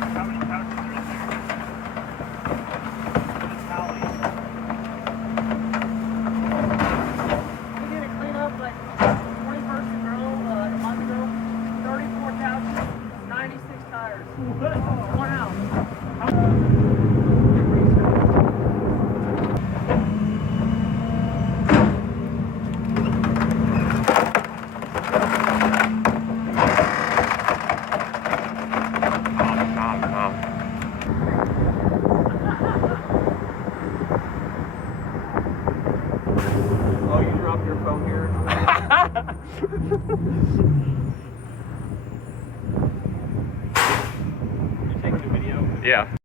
how many couches are in there? The tally. We did a cleanup like 21st ago, a month ago. 34 couches, 96 tires. One house. Oh, you dropped your phone here? You taking a video? Yeah.